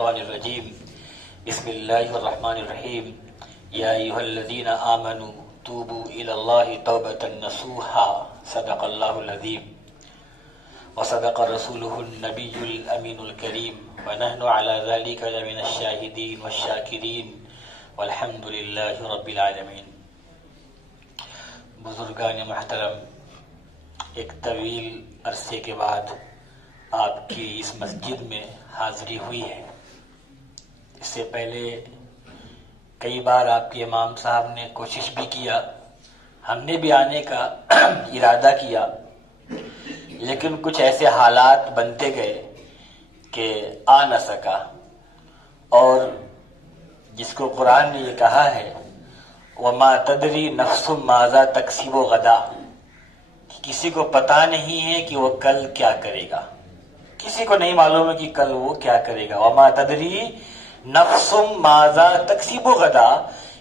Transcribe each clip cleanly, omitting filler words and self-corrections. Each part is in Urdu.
الشیطان الرجیم بسم اللہ الرحمن الرحیم یا ایھا الذین آمنوا توبوا الی اللہ توبۃ نصوحا صدق اللہ العظیم وصدق رسولہ النبی الامین الکریم ونحن علی ذلک لمن الشاہدین والشاکرین والحمد للہ رب العالمین۔ بزرگان محترم، ایک طویل عرصے کے بعد آپ کی اس مسجد میں حاضری ہوئی ہے۔ اس سے پہلے کئی بار آپ کے امام صاحب نے کوشش بھی کیا، ہم نے بھی آنے کا ارادہ کیا، لیکن کچھ ایسے حالات بنتے گئے کہ آ نہ سکا۔ اور جس کو قرآن نے یہ کہا ہے وَمَا تَدْرِي نَفْسٌ مَاذَا تَكْسِبُ غَدًا، کسی کو پتہ نہیں ہے کہ وہ کل کیا کرے گا، کسی کو نہیں معلوم ہے کہ کل وہ کیا کرے گا۔ وَمَا تَدْرِي نَفْسٌ مَاذَا تَكْسِبُ غَدًا،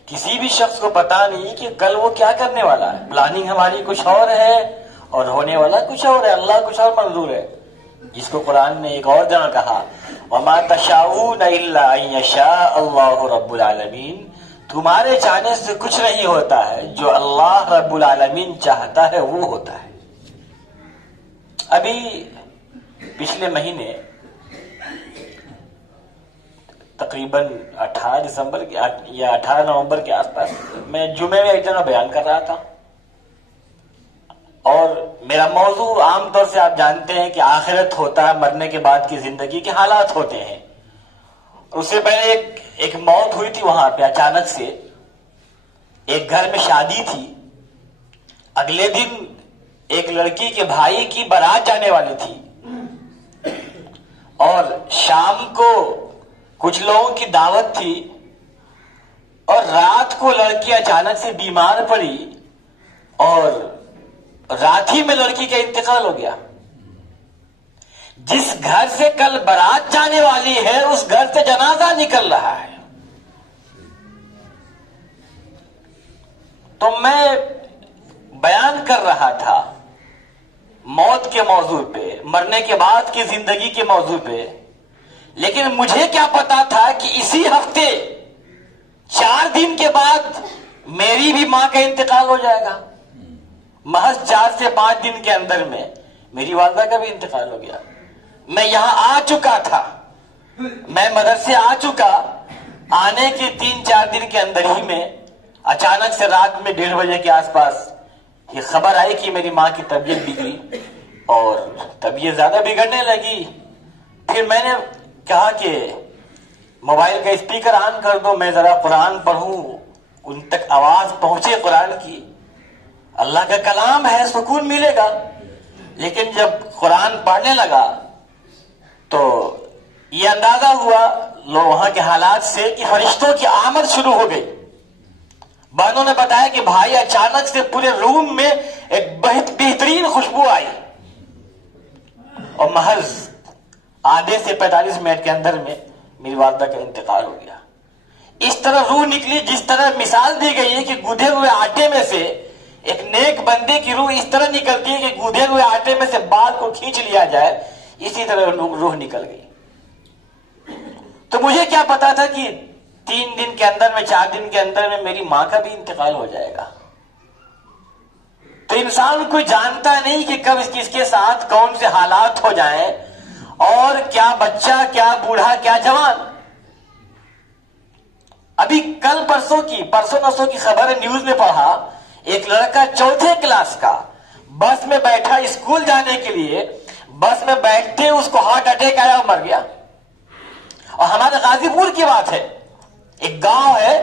کسی بھی شخص کو پتہ نہیں کہ کل وہ کیا کرنے والا ہے۔ پلاننگ ہماری کچھ اور ہے اور ہونے والا کچھ اور ہے، اللہ کچھ اور منظور ہے۔ جس کو قرآن نے ایک اور جگہ کہا وَمَا تَشَاءُونَ إِلَّا أَن يَشَاءَ اللَّهُ رَبُّ الْعَالَمِينَ، تمہارے چاہنے سے کچھ نہیں ہوتا ہے، جو اللہ رب العالمین چاہتا ہے وہ ہوتا ہے۔ ابھی پچھلے مہینے تقریباً 18 دسمبر یا 18 نومبر کے آس پاس میں جمعے میں ایک جگہ بیان کر رہا تھا، اور میرا موضوع عام طور سے آپ جانتے ہیں کہ آخرت ہوتا ہے، مرنے کے بعد کی زندگی کے حالات ہوتے ہیں۔ اس سے پہلے ایک موت ہوئی تھی وہاں پہ اچانک سے، ایک گھر میں شادی تھی، اگلے دن ایک لڑکی کے بھائی کی بارات جانے والی تھی، اور شام کو کچھ لوگوں کی دعوت تھی، اور رات کو لڑکی اچانک سے بیمار پڑی اور رات ہی میں لڑکی کا انتقال ہو گیا۔ جس گھر سے کل بارات جانے والی ہے اس گھر سے جنازہ نکل رہا ہے۔ تو میں بیان کر رہا تھا موت کے موضوع پہ، مرنے کے بعد کی زندگی کے موضوع پہ، لیکن مجھے کیا پتا تھا کہ اسی ہفتے 4 دن کے بعد میری بھی ماں کا انتقال ہو جائے گا۔ محض 4 سے 5 دن کے اندر میں میری والدہ کا بھی انتقال ہو گیا۔ میں یہاں آ چکا تھا، میں مدرسے آ چکا، آنے کے 3-4 دن کے اندر ہی میں اچانک سے رات میں 1:30 بجے کے آس پاس یہ خبر آئی کہ میری ماں کی طبیعت بگڑی، اور طبیعت زیادہ بگڑنے لگی۔ پھر میں نے کہا کہ موبائل کا اسپیکر آن کر دو، میں ذرا قرآن پڑھوں، ان تک آواز پہنچے قرآن کی، اللہ کا کلام ہے، سکون ملے گا۔ لیکن جب قرآن پڑھنے لگا تو یہ اندازہ ہوا وہاں کے حالات سے کہ فرشتوں کی آمد شروع ہو گئی۔ بہنوں نے بتایا کہ بھائی اچانک سے پورے روم میں ایک بہترین خوشبو آئی، اور محض آدھے سے 45 منٹ کے اندر میں میری والدہ کا انتقال ہو گیا۔ اس طرح روح نکلی، جس طرح مثال دی گئی ہے کہ گودھے ہوئے آٹے میں سے ایک نیک بندے کی روح اس طرح نکلتی ہے کہ گودھے ہوئے آٹے میں سے بال کو کھینچ لیا جائے، اسی طرح روح نکل گئی۔ تو مجھے کیا پتا تھا کہ 3 دن کے اندر میں 4 دن کے اندر میں میری ماں کا بھی انتقال ہو جائے گا۔ تو انسان کوئی جانتا نہیں کہ کب کس کے ساتھ کون سے حالات ہو جائیں، اور کیا بچہ، کیا بوڑھا، کیا جوان۔ ابھی پرسوں نسوں کی خبر ہے، نیوز میں پڑھا، ایک لڑکا 4تھے کلاس کا بس میں بیٹھا اسکول جانے کے لیے، بس میں بیٹھتے اس کو ہارٹ اٹیک آیا اور مر گیا۔ اور ہمارے غازی پور کی بات ہے، ایک گاؤں ہے،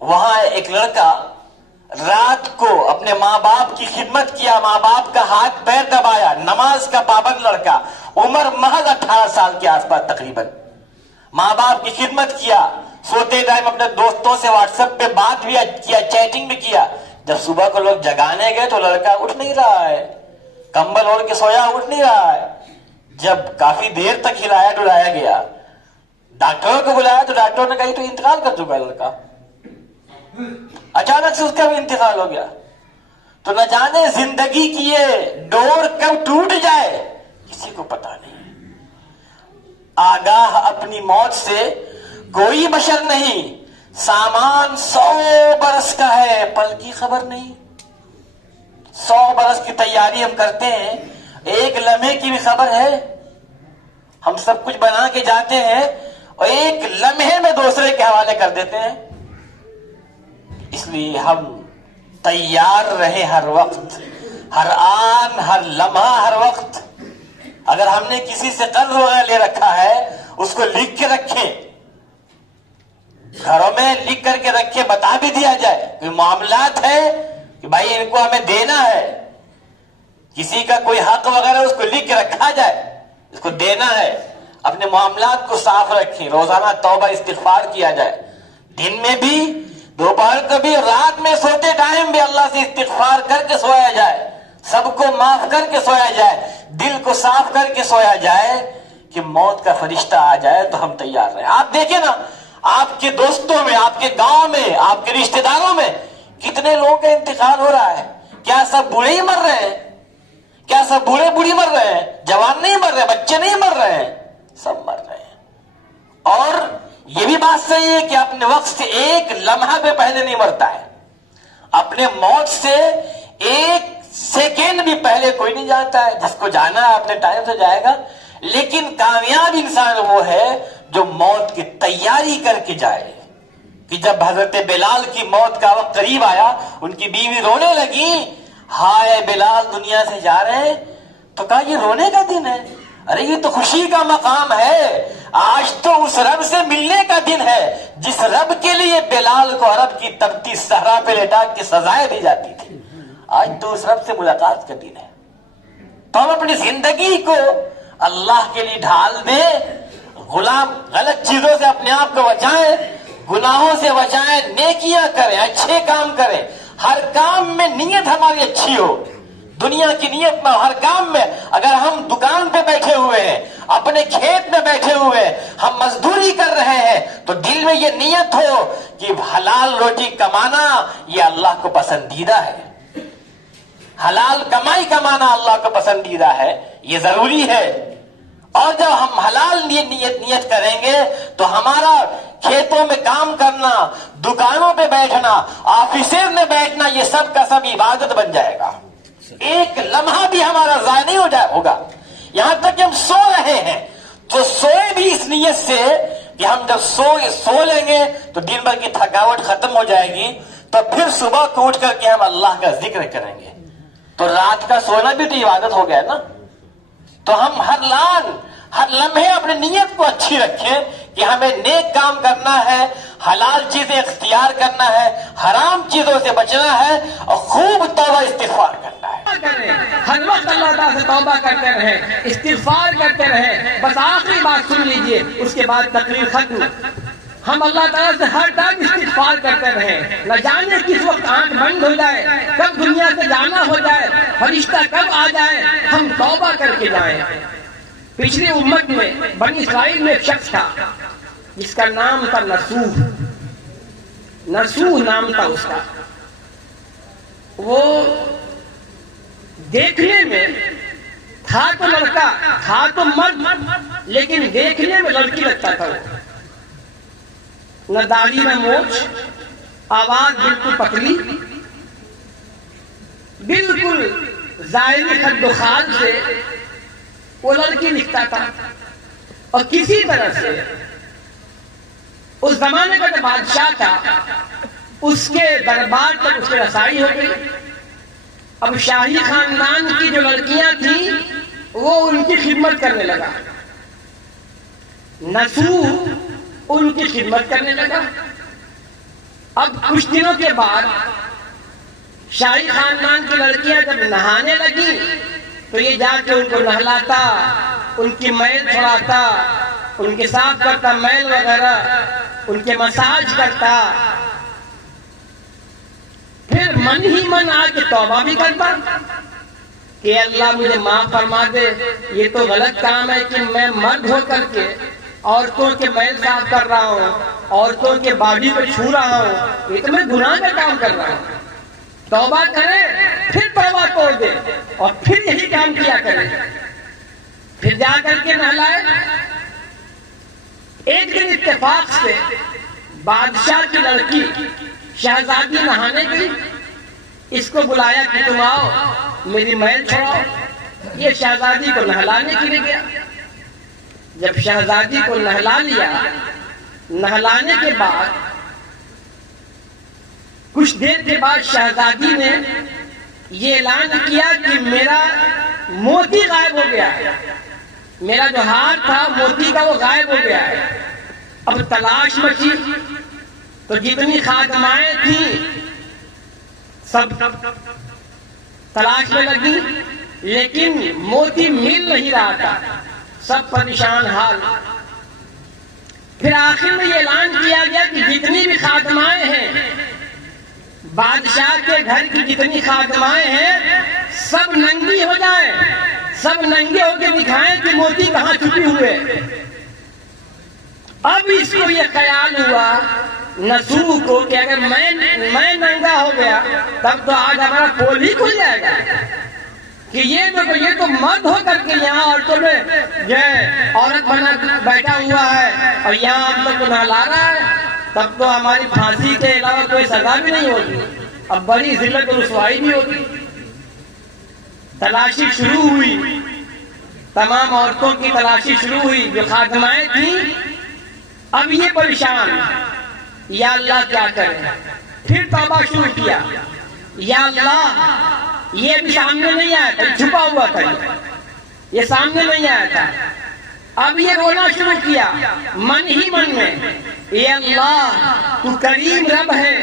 وہاں ایک لڑکا رات کو اپنے ماں باپ کی خدمت کیا، ماں باپ کا ہاتھ پیر دبایا، نماز کا پابند لڑکا، عمر محض 18 سال کے آس پاس تقریباً، ماں باپ کی خدمت کیا، سوتے ٹائم اپنے دوستوں سے واٹس ایپ پہ بات بھی کیا، چیٹنگ بھی کیا۔ جب صبح کو لوگ جگانے گئے تو لڑکا اٹھ نہیں رہا ہے، کمبل اوڑھ کے سویا اٹھ نہیں رہا ہے۔ جب کافی دیر تک ہلایا ڈلایا گیا، ڈاکٹروں کو بلایا تو ڈاکٹروں نے کہا تو انتقال کر چکا ہے لڑکا، اچانک سے اس کا بھی انتقال ہو گیا۔ تو نہ جانے زندگی کی یہ ڈور کب ٹوٹ جائے کسی کو پتا نہیں۔ آگاہ اپنی موت سے کوئی بشر نہیں، سامان 100 برس کا ہے پل کی خبر نہیں۔ 100 برس کی تیاری ہم کرتے ہیں، ایک لمحے کی بھی خبر ہے؟ ہم سب کچھ بنا کے جاتے ہیں اور ایک لمحے میں دوسرے کے حوالے کر دیتے ہیں۔ اس لیے ہم تیار رہے ہر وقت، ہر آن، ہر لمحہ، ہر وقت۔ اگر ہم نے کسی سے قرض وغیرہ لے رکھا ہے اس کو لکھ کے رکھیں، گھروں میں لکھ کر کے رکھے، بتا بھی دیا جائے کوئی معاملات ہے کہ بھائی ان کو ہمیں دینا ہے، کسی کا کوئی حق وغیرہ اس کو لکھ کے رکھا جائے، اس کو دینا ہے۔ اپنے معاملات کو صاف رکھیں، روزانہ توبہ استغفار کیا جائے، دن میں بھی، دوپہر کو بھی، رات میں سوتے ٹائم بھی اللہ سے استغفار کر کے سویا جائے، سب کو معاف کر کے سویا جائے، دل کو صاف کر کے سویا جائے کہ موت کا فرشتہ آ جائے تو ہم تیار رہیں۔ آپ دیکھیں نا، آپ کے دوستوں میں، آپ کے گاؤں میں، آپ کے رشتہ داروں میں کتنے لوگوں کا انتقال ہو رہا ہے؟ کیا سب بوڑھے ہی مر رہے ہیں؟ کیا سب بوڑھے بوڑھی مر رہے ہیں؟ جوان نہیں مر رہے، بچے نہیں مر رہے ہیں، سب مر رہے ہیں۔ اور یہ بھی بات صحیح ہے کہ اپنے وقت سے ایک لمحہ پہ پہلے نہیں مرتا ہے، اپنے موت سے ایک سیکنڈ بھی پہلے کوئی نہیں جاتا ہے۔ جس کو جانا ہے اپنے ٹائم سے جائے گا، لیکن کامیاب انسان وہ ہے جو موت کی تیاری کر کے جائے۔ کہ جب حضرت بلال کی موت کا وقت قریب آیا، ان کی بیوی رونے لگی، ہائے بلال دنیا سے جا رہے ہیں، تو کہا یہ رونے کا دن ہے؟ ارے یہ تو خوشی کا مقام ہے، آج تو اس رب سے ملنے کا دن ہے جس رب کے لیے بلال کو عرب کی تپتی صحرا پہ لٹا کے سزائیں دی جاتی تھی۔ آج تو اس رب سے ملاقات کا دن ہے، تو ہم اپنی زندگی کو اللہ کے لیے ڈھال دیں، غلط چیزوں سے اپنے آپ کو بچائیں، گناہوں سے بچائیں، نیکیاں کریں، اچھے کام کریں، ہر کام میں نیت ہماری اچھی ہو، دنیا کی نیت میں ہر کام میں۔ اگر ہم دکان پہ بیٹھے ہوئے ہیں، اپنے کھیت میں بیٹھے ہوئے ہیں، ہم مزدوری کر رہے ہیں، تو دل میں یہ نیت ہو کہ حلال روٹی کمانا یہ اللہ کو پسندیدہ ہے، حلال کمائی کمانا اللہ کو پسندیدہ ہے، یہ ضروری ہے۔ اور جب ہم حلال نیت کریں گے تو ہمارا کھیتوں میں کام کرنا، دکانوں پہ بیٹھنا، آفیسر میں بیٹھنا، یہ سب کا سب عبادت بن جائے گا، ایک لمحہ بھی ہمارا ضائع نہیں ہوگا۔ یہاں تک کہ ہم سو رہے ہیں تو سوئے بھی اس نیت سے کہ ہم جب سو لیں گے تو دن بھر کی تھکاوٹ ختم ہو جائے گی، تو پھر صبح کو اٹھ کر کے ہم اللہ کا ذکر کریں گے، تو رات کا سونا بھی تو عبادت ہو گیا نا۔ تو ہم ہر لمحے اپنی نیت کو اچھی رکھیں کہ ہمیں نیک کام کرنا ہے، حلال چیزیں اختیار کرنا ہے، حرام چیزوں سے بچنا ہے، اور خوب توبہ استغفار کرنا ہے۔ ہر وقت اللہ تعالیٰ سے توبہ کرتے رہیں، استغفار کرتے رہیں۔ بس آخری بات سن لیجئے، اس کے بعد تقریر ختم۔ ہم اللہ تعالیٰ سے ہر ٹائم استغفار کرتے رہیں، نہ جانے کس وقت آنکھ بند ہو جائے، کب دنیا سے جانا ہو جائے، فرشتہ کب آ جائے، ہم توبہ کر کے جائیں۔ پچھلی امت میں بنی اسرائیل میں ایک شخص تھا جس کا نام تھا نسوح نام تھا اس کا۔ وہ دیکھنے میں تھا تو لڑکا، تھا تو مرد، لیکن دیکھنے میں لڑکی لگتا تھا وہ۔ نہ داڑھی نہ مونچھ، آواز بالکل پتلی، بالکل ظاہری خد و خال سے وہ لڑکی لکھتا تھا۔ اور کسی طرح سے اس زمانے کا جو بادشاہ تھا اس کے دربار تک اس کی رسائی ہو گئی۔ اب شاہی خاندان کی جو لڑکیاں تھیں وہ ان کی خدمت کرنے لگا، نسوح ان کی خدمت کرنے لگا۔ اب کچھ دنوں کے بعد شاہی خاندان کی لڑکیاں جب نہانے لگی تو یہ جا کے ان کو نہلاتا، ان کی میل چھڑاتا، ان کے صاف کرتا میل وغیرہ، ان کے مساج کرتا، پھر من ہی من آ کے توبہ بھی کرتا کہ اللہ مجھے معاف فرما دے، یہ تو غلط کام ہے کہ میں مرد ہو کر کے عورتوں کے میل صاف کر رہا ہوں، عورتوں کے باڈی کو چھو رہا ہوں، یہ تو میں گناہ کا کام کر رہا ہوں۔ توبہ کرے، پھر توبہ توڑ دے، اور پھر یہی کام کیا کرے، پھر جا کر کے نہلائے، ایک دن اتفاق سے بادشاہ کی لڑکی شہزادی نہانے گئی، اس کو بلایا کہ تم آؤ میری محل چھوڑاؤ۔ یہ شہزادی کو نہلانے کے لیے گیا۔ جب شہزادی کو نہلا لیا، نہلانے کے بعد کچھ دیر کے بعد شہزادی نے یہ اعلان کیا کہ میرا موتی غائب ہو گیا ہے، میرا جو ہار تھا موتی کا وہ غائب ہو گیا ہے۔ اب تلاش مچی تو جتنی خادمائیں تھیں سب تلاش میں لگی، لیکن موتی مل نہیں رہا تھا، سب پریشان حال۔ پھر آخر میں یہ اعلان کیا گیا کہ جتنی بھی خادمائیں ہیں، بادشاہ کے گھر کی جتنی خادمائیں ہیں، سب ننگی ہو جائیں، سب ننگے ہو کے دکھائیں کہ موتی کہاں چھپی ہوئے۔ اب اس کو یہ خیال ہوا نسو کو کہ اگر میں ننگا ہو گیا تب تو آج ہمارا پول ہی کھل جائے گا، کہ یہ تو مرد ہو کر کے یہاں عورتوں میں جو ہے عورت بنا بیٹھا ہوا ہے اور یہاں ہم تک کو نہلا رہا ہے، تب تو ہماری پھانسی کے علاوہ کوئی سزا بھی نہیں ہوگی، اب بڑی ذلت و رسوائی بھی ہوگی۔ تلاشی شروع ہوئی، تمام عورتوں کی تلاشی شروع ہوئی جو خادمائیں تھیں۔ اب یہ پریشان، یا اللہ کیا کریں؟ پھر توبہ شروع کیا، یا اللہ یہ بھی سامنے نہیں آیا تھا، چھپا ہوا تھا، یہ سامنے نہیں آیا تھا۔ اب یہ رونا شروع کیا من ہی من میں، اے اللہ تو کریم رب ہے،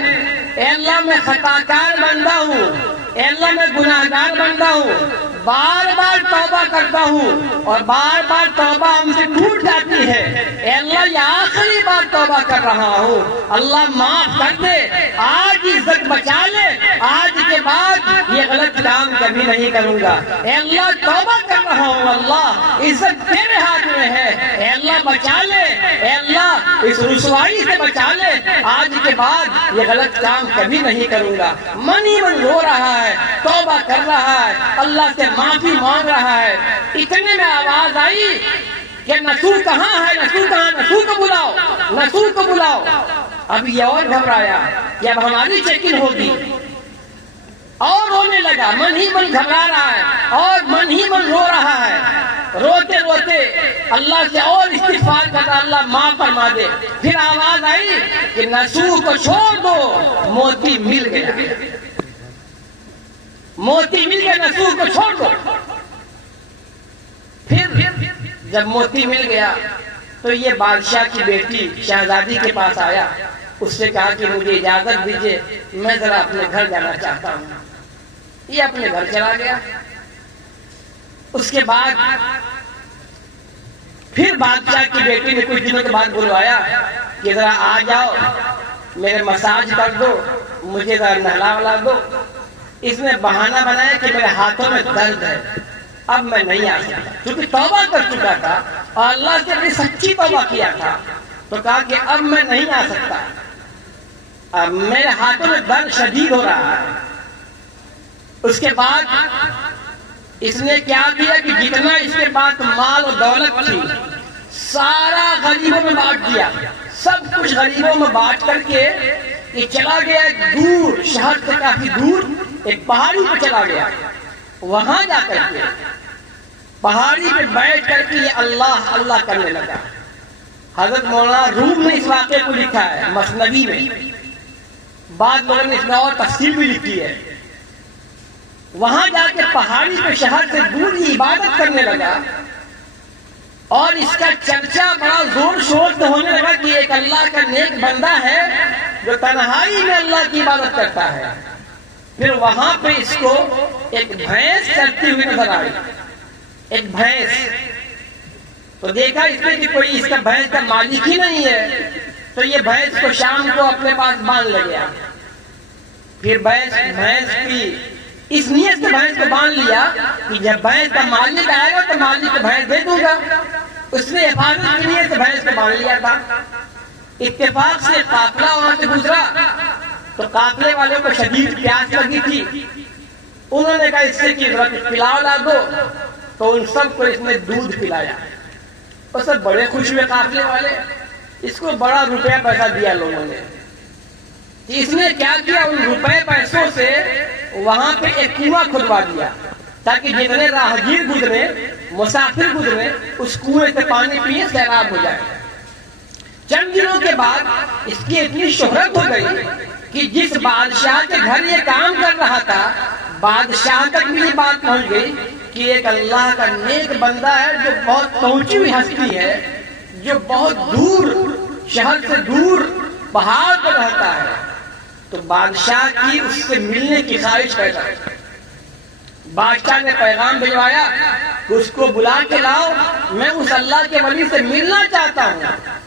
اے اللہ میں خطاکار بندہ ہوں، اے اللہ میں گناہگار بندہ ہوں، بار بار توبہ کرتا ہوں اور بار بار توبہ ہم سے ٹوٹ جاتی ہے، اے اللہ یہ آخری بار توبہ کر رہا ہوں، اللہ معاف کر دے، آج عزت بچا لے، آج کے بعد یہ غلط کام کبھی نہیں کروں گا، اے اللہ توبہ کر رہا ہوں، اللہ عزت تیرے ہاتھ میں ہے، اے اللہ بچا لے، اے اللہ اس رسوائی سے بچا لے، آج کے بعد یہ غلط کام کبھی نہیں کروں گا۔ من ہی من رو رہا ہے، توبہ کر رہا ہے، اللہ سے معافی مانگ رہا ہے۔ اتنے میں آواز آئی کہ نسو کہاں ہے، نسو کہاں، نسو کو بلاؤ، نسو کو بلاؤ۔ اب یہ اور گھبرایا کہ اب ہماری چیکنگ ہوگی، اور رونے لگا، من ہی من گھبرا رہا ہے اور من ہی من رو رہا ہے، روتے روتے اللہ سے اور استغفار کرتا، اللہ معاف فرما دے۔ پھر آواز آئی کہ نسو کو چھوڑ دو، موتی مل گیا، موتی مل گیا، نسو کو چھوڑ دو۔ پھر جب موتی مل گیا تو یہ بادشاہ کی بیٹی شہزادی کے پاس آیا، اس سے کہا کہ مجھے اجازت دیجیے، میں ذرا اپنے گھر جانا چاہتا ہوں۔ یہ اپنے گھر چلا گیا۔ اس کے بعد پھر بادشاہ کی بیٹی نے کچھ دنوں کے بعد بلوایا کہ ذرا آ جاؤ، میرے مساج کر دو، مجھے ذرا نہلا ولا دو۔ اس نے بہانہ بنایا کہ میرے ہاتھوں میں درد ہے، اب میں نہیں آ سکتا، کیونکہ توبہ کر چکا تھا اور اللہ سے اپنی سچی توبہ کیا تھا، تو کہا کہ اب میں نہیں آ سکتا، اب میرے ہاتھوں میں درد شدید ہو رہا ہے۔ اس کے بعد اس نے کیا کیا کہ جتنا اس کے پاس مال و دولت تھی سارا غریبوں میں بانٹ دیا، سب کچھ غریبوں میں بانٹ کر کے یہ چلا گیا دور، شہر سے کافی دور ایک پہاڑی پہ چلا گیا۔ وہاں جا کر کے پہاڑی پہ بیٹھ کر کے یہ اللہ اللہ کرنے لگا۔ حضرت مولانا روم نے اس واقعے کو لکھا ہے مثنوی میں، بعض لوگوں نے اس میں اور تفصیل بھی لکھی ہے۔ وہاں جا کے پہاڑی پہ شہر سے دور ہی عبادت کرنے لگا اور اس کا چرچا بڑا زور شور سے ہونے لگا کہ ایک اللہ کا نیک بندہ ہے جو تنہائی میں اللہ کی عبادت کرتا ہے۔ پھر وہاں پہ اس کو ایک بھینس چلتی ہوئی نظر آئی، ایک بھینس، تو دیکھا اس نے کہ کوئی اس کا بھینس کا مالک ہی نہیں ہے، تو یہ بھینس کو شام کو اپنے پاس باندھ لے گیا۔ پھر بھینس کی اس نیت سے بھینس کو باندھ لیا کہ جب بھینس کا مالک آئے گا تو مالک کو بھینس دے دوں گا۔ اس نے حفاظت کی نیت سے بھینس کو باندھ لیا تھا۔ اتفاق سے قافلہ وہاں سے گزرا تو قافلے والوں کو شدید پیاس لگی تھی، انہوں نے کہا اس سے کہ پلاؤ لا دو، تو ان سب کو اس نے دودھ پلایا۔ اور سب بڑے خوش ہوئے قافلے والے اس کو بڑا روپیہ پیسہ دیا لوگوں نے. اس نے کیا کیا, ان روپے پیسوں سے وہاں پہ ایک کنواں کھدوا دیا تاکہ جتنے راہگیر گزرے, مسافر گزرے, اس کنویں سے پانی پیے سیراب ہو جائے. چند دنوں کے بعد اس کی اتنی شہرت ہو گئی کہ جس بادشاہ کے گھر یہ کام کر رہا تھا, بادشاہ تک بھی یہ بات پہنچ گئی کہ ایک اللہ کا نیک بندہ ہے جو بہت پہنچی ہوئی ہستی ہے, جو بہت دور, شہر سے دور پہاڑ پر رہتا ہے. تو بادشاہ کی اس سے ملنے کی خواہش پیدا ہوئی. بادشاہ نے پیغام بھجوایا کہ اس کو بلا کے لاؤ, میں اس اللہ کے ولی سے ملنا چاہتا ہوں.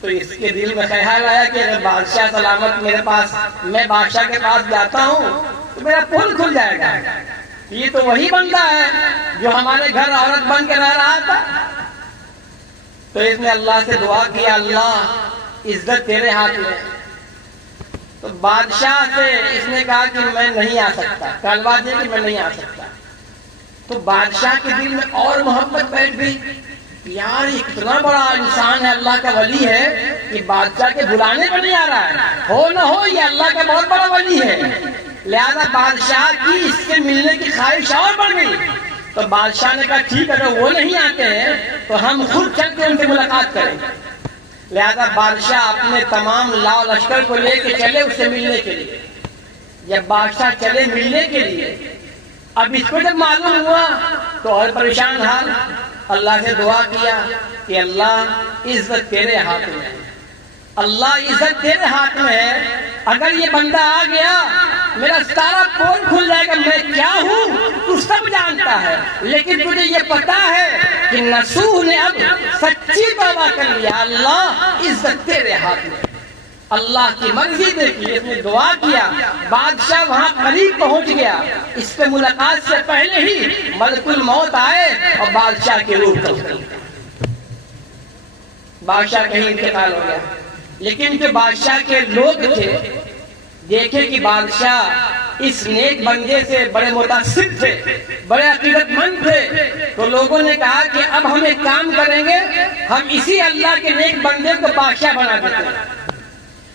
تو اس کے دل میں خیال آیا کہ اگر بادشاہ سلامت میرے پاس, میں بادشاہ کے پاس جاتا ہوں تو میرا پل کھل جائے گا. یہ تو وہی بندہ ہے جو ہمارے گھر عورت بن کے رہ رہا تھا. تو اس نے اللہ سے دعا کیا, اللہ عزت تیرے ہاتھ میں. تو بادشاہ سے اس نے کہا کہ میں نہیں آ سکتا, کہلوا دے کہ میں نہیں آ سکتا. تو بادشاہ کے دل میں اور محبت بیٹھ گئی, یار یہ کتنا بڑا انسان ہے, اللہ کا ولی ہے, یہ بادشاہ کے بلانے پر نہیں آ رہا ہے, ہو نہ ہو یہ اللہ کا بہت بڑا ولی ہے. لہذا بادشاہ کی اس سے ملنے کی خواہش اور بڑھ گئی. تو بادشاہ نے کہا ٹھیک ہے, اگر وہ نہیں آتے ہیں تو ہم خود چل کے ان سے ملاقات کریں. لہذا بادشاہ اپنے تمام لاؤ لشکر کو لے کے چلے اس سے ملنے کے لیے. جب بادشاہ چلے ملنے کے لیے, اب اس کو جب معلوم ہوا تو اور پریشان حال. اللہ سے دعا کیا کہ اللہ عزت تیرے ہاتھ میں ہے, اللہ عزت تیرے ہاتھ میں ہے. اگر یہ بندہ آ گیا میرا سارا پول کھل جائے گا. میں کیا ہوں تو سب جانتا ہے, لیکن تجھے یہ پتا ہے کہ نصوح نے اب سچی توبہ کر لیا. اللہ عزت تیرے ہاتھ میں. اللہ کی مرضی دیکھی, اس نے دعا کیا. بادشاہ وہاں قریب پہنچ گیا. اس سے ملاقات سے پہلے ہی ملک الموت آئے اور بادشاہ کی روح تلف گئی. بادشاہ کہیں انتقال ہو گیا. لیکن جو بادشاہ کے لوگ تھے دیکھے کہ بادشاہ اس نیک بندے سے بڑے متاثر تھے, بڑے عقیدت مند تھے. تو لوگوں نے کہا کہ اب ہم ایک کام کریں گے, ہم اسی اللہ کے نیک بندے کو بادشاہ بنا دیتے ہیں.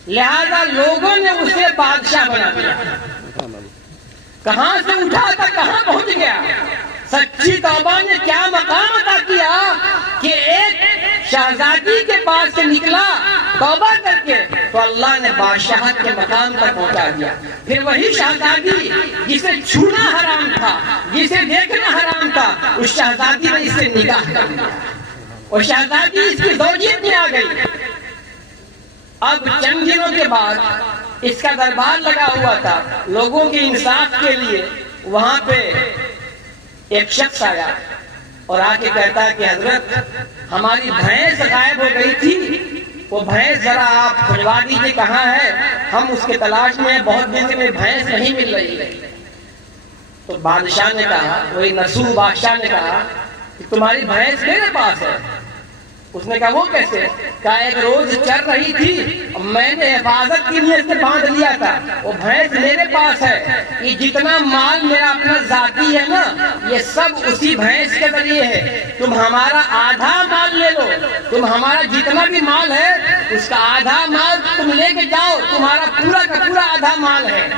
لہذا لوگوں نے اسے بادشاہ بنا دیا. کہاں سے اٹھا تھا کہاں پہنچ گیا. سچی توبہ نے کیا مقام عطا کیا کہ ایک شہزادی کے پاس سے نکلا توبہ کر کے, تو اللہ نے بادشاہت کے مقام تک پہنچا دیا. پھر وہی شہزادی جسے چھونا حرام تھا, جسے دیکھنا حرام تھا, اس شہزادی نے اسے نکاح کر دیا اور شہزادی اس کی زوجیت میں آ گئی. اب چند دنوں کے بعد اس کا دربار لگا ہوا تھا. لوگوں کے انصاف کے لیے وہاں پہ ایک شخص آیا اور آ کے کہتا ہے کہ حضرت ہماری بھینس غائب ہو گئی تھی, وہ بھینس ذرا آپ کھجوا دیجیے کہاں ہے, ہم اس کے تلاش میں بہت دن سے میری بھینس نہیں مل رہی ہے. تو بادشاہ نے کہا, وہی نصوح بادشاہ نے کہا کہ تمہاری بھینس میرے پاس ہے. اس نے کہا وہ کیسے؟ کہا ایک روز چر رہی تھی, میں نے حفاظت کے لیے اسے باندھ لیا تھا, وہ بھینس میرے پاس ہے. یہ جتنا مال میرا اپنا ذاتی ہے نا, یہ سب اسی بھینس کے ذریعے ہے. تم ہمارا آدھا مال لے لو, تم ہمارا جتنا بھی مال ہے اس کا آدھا مال تم لے کے جاؤ, تمہارا پورا کا پورا آدھا مال ہے.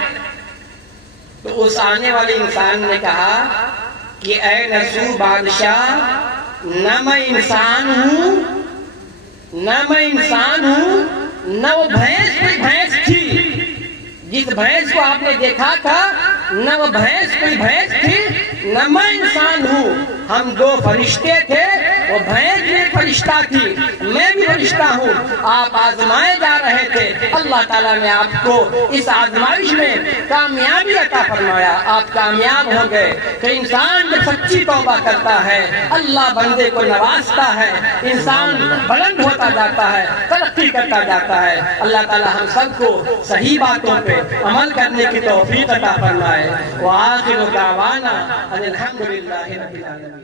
تو اس آنے والے انسان نے کہا کہ اے نصوح بادشاہ, نہ میں انسان ہوں, نہ میں انسان ہوں, نہ وہ بھینس کوئی بھینس تھی. جس بھینس کو آپ نے دیکھا تھا نہ وہ بھینس کوئی بھینس تھی, نہ میں انسان ہوں. ہم دو فرشتے تھے, وہ بھینس بھی فرشتہ تھی, میں بھی فرشتہ ہوں. آپ آزمائے جا رہے تھے, اللہ تعالیٰ نے آپ کو اس آزمائش میں کامیابی عطا فرمایا, آپ کامیاب ہو گئے. کہ انسان جب سچی توبہ کرتا ہے اللہ بندے کو نوازتا ہے, انسان بلند ہوتا جاتا ہے, ترقی کرتا جاتا ہے. اللہ تعالیٰ ہم سب کو صحیح باتوں پہ عمل کرنے کی توفیق عطا فرمائے. وآخر دعوانا ان الحمد للہ رب العالمین.